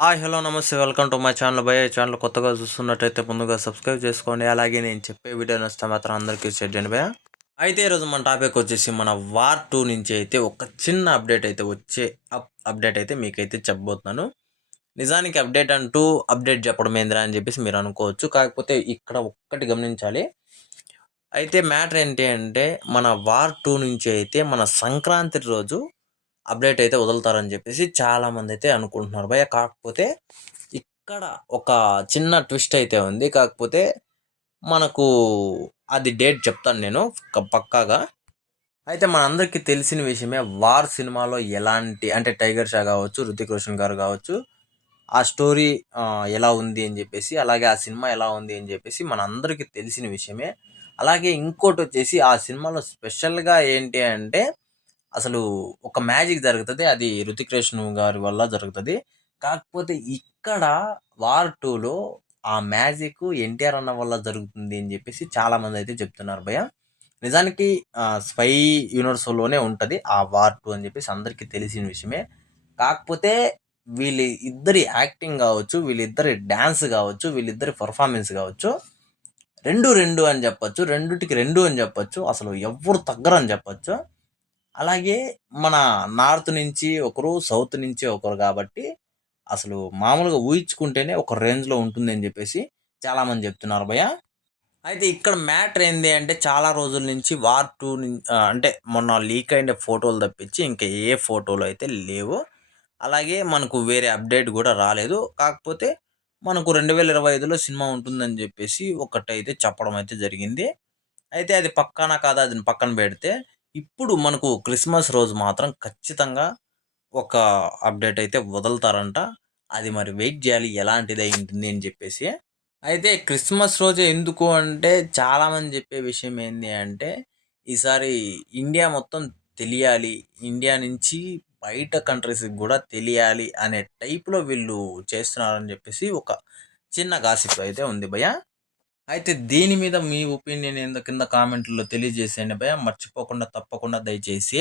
Hello నమస్తే. Welcome to my channel భయ్యా. ఈ ఛానల్ కొత్తగా చూస్తున్నట్టయితే ముందుగా సబ్స్క్రైబ్ చేసుకోండి. అలాగే నేను చెప్పే వీడియో నచ్చితే మాత్రం అందరికీ షేర్ చేయండి భయ్యా. అయితే ఈరోజు మన టాపిక్ వచ్చేసి మన వార్ 2 నుంచి అయితే ఒక చిన్న అప్డేట్ అయితే వచ్చే అప్డేట్ అయితే మీకైతే చెప్పబోతున్నాను. నిజానికి అప్డేట్ అంటూ అప్డేట్ చెప్పడం ఏందిరా అని చెప్పేసి మీరు అనుకోవచ్చు. కాకపోతే ఇక్కడ ఒక్కటి గమనించాలి. అయితే మ్యాటర్ ఏంటి అంటే మన వార్ 2 నుంచి అయితే మన సంక్రాంతి రోజు అప్డేట్ అయితే వదులుతారని చెప్పేసి చాలామంది అయితే అనుకుంటున్నారు భయ్యా. కాకపోతే ఇక్కడ ఒక చిన్న ట్విస్ట్ అయితే ఉంది. కాకపోతే మనకు అది డేట్ చెప్తాను నేను పక్కాగా. అయితే మనందరికీ తెలిసిన విషయమే 'వార్' సినిమాలో ఎలాంటి అంటే 'టైగర్ షా' కావచ్చు, 'హృతిక్ రోషన్' గారు కావచ్చు, ఆ స్టోరీ ఎలా ఉంది అని చెప్పేసి, అలాగే ఆ సినిమా ఎలా ఉంది అని చెప్పేసి మనందరికీ తెలిసిన విషయమే. అలాగే ఇంకోటొచ్చేసి ఆ సినిమాలో స్పెషల్‌గా ఏంటి అంటే అసలు ఒక మ్యాజిక్ జరుగుతది. అది 'హృతిక్ రోషన్' గారి వల్ల జరుగుతది. కాకపోతే ఇక్కడ 'వార్ 2లో' ఆ మ్యాజిక్ 'ఎన్టీఆర్' అన్న వల్ల జరుగుతుంది అని జెప్పేసి చాలామందయితే చెప్తున్నారు భయ్యా. నిజానికి స్పై యూనివర్స్‌లోనే ఉంటది ఆ 'వార్ 2' అని జెప్పేసి అందరికీ తెలిసిన విషయమే. కాకపోతే వీళ్ళ ఇద్దరి యాక్టింగ్ గావచ్చు, వీళ్ళిద్దరి డాన్స్ గావచ్చు, వీళ్ళిద్దరి పెర్ఫార్మన్స్ గావచ్చు 2, 2 అని జెప్పొచ్చు. రెండిటికి 2 అని జెప్పొచ్చు. అసలు ఎవ్వరు తగ్గరని జెప్పొచ్చు. అలాగే మన నార్త్ నుంచి ఒకరు, సౌత్ నుంచి ఒకరు గాబట్టి, అసలు మామూలుగా ఊహించుకుంటేనే ఒక రేంజ్‌లో ఉంటుందని జెప్పేసి చాలామంది జెప్తున్నారు భయ్యా. అయితే ఇక్కడ మ్యాటర్ ఏంది అంటే చాలా రోజుల నుంచి వార్ 2 అంటే మొన్న లీక్ అయిన ఫోటోలు తప్పించి ఇంకా ఏ ఫోటోలు అయితే లేవు. అలాగే మనకు వేరే అప్డేట్ గూడా రాలేదు. కాకపోతే మనకు 2025లో సినిమా ఉంటుందని జెప్పేసి ఒకటైతే చెప్పడం అయితే జరిగింది. అయితే అది పక్కానా కాదా అది పక్కన బెడితే, ఇప్పుడు మనకు క్రిస్మస్ రోజు మాత్రం ఖచ్చితంగా ఒక అప్డేట్ అయితే వదులుతారంట. అది మరి వెయిట్ జేయాలి ఎలాంటిదై ఉంటుంది అని జెప్పేసి. అయితే క్రిస్మస్ రోజే ఎందుకు అంటే చాలామంది చెప్పే విషయం ఏంది అంటే, ఈసారి ఇండియా మొత్తం తెలియాలి. ఇండియా నుంచి బయట కంట్రీస్‌కి గూడా తెలియాలి అనే టైప్‌లో వీళ్ళు చేస్తున్నారని చెప్పేసి ఒక చిన్న గాసిప్ అయితే ఉంది భయ్యా. అయితే దీని మీద మీ ఒపీనియన్ ఏందో కింద కామెంట్‌లో తెలియజేసేయండి భయ్యా. మర్చిపోకుండా తప్పకుండా దయచేసి.